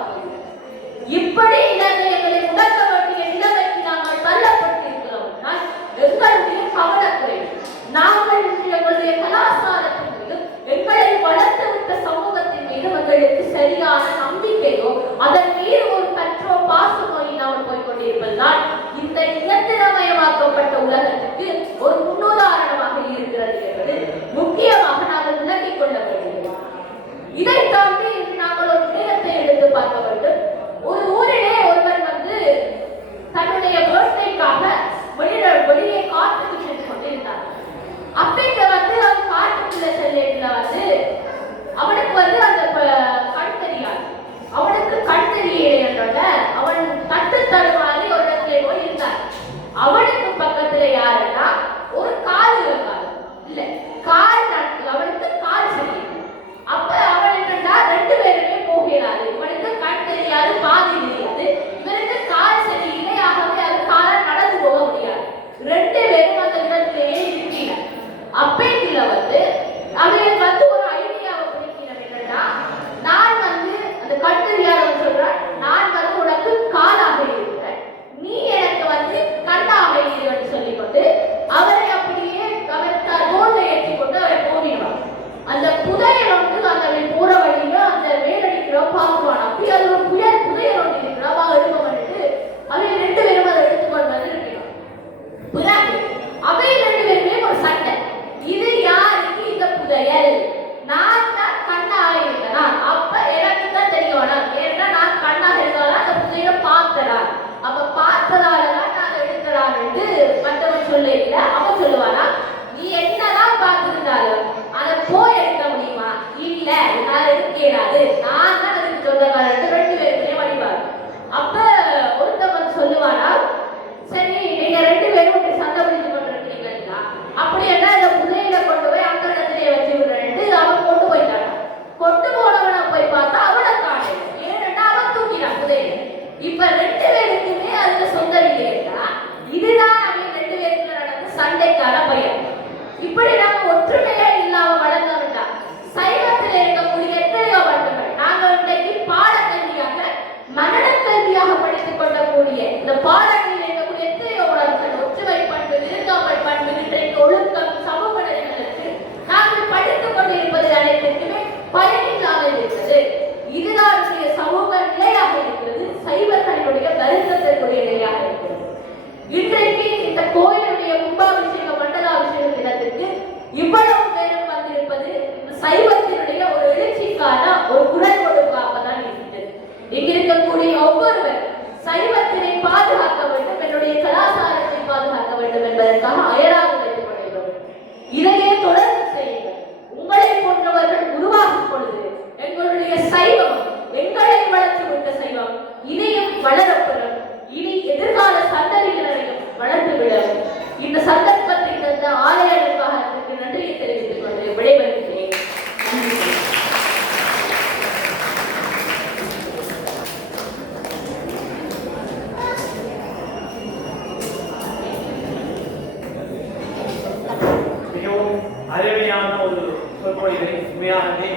முன்மொழிகிறேன். உண்மையானதே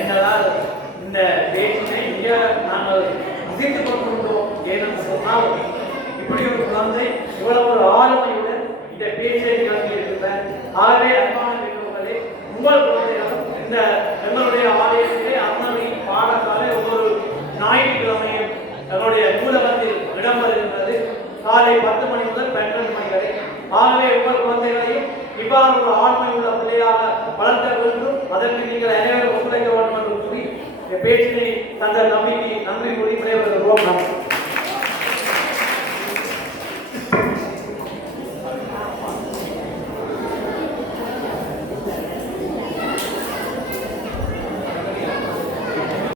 என்னதான் இந்த பேச்சினை இங்க நாங்கள் அசைத்துக் கொண்டிருந்தோம். ஏனென்று சொன்னால் இப்படி ஒரு குழந்தை இவ்வளவு ஒரு ஆளுமையுடன் இந்த பேச்சை நிகழ்த்தி இருக்கிறார். ஆகவே அன்பான பெற்றோர்களே, உங்கள் குழந்தைகளும் இந்த எங்களுடைய ஆலயத்திலே அன்னமி பாடசாலை ஒவ்வொரு ஞாயிற்றுக்கிழமையும் எங்களுடைய நூலகத்தில் இடம்பெறுகின்றது. காலை 10 மணி முதல் 12 மணி வரை. ஆகவே உங்கள் குழந்தைகளையும் இவ்வாறு ஒரு ஆண்மை உள்ள பிள்ளையாக வளர்த்த வேண்டும். அதற்கு நீங்கள் அனைவரும் ஒத்துழைக்க வேண்டும் என்று கூறி பேச்சினை தந்த நம்பிக்கை நன்றி கூறி விடைபெறுகிறோம்.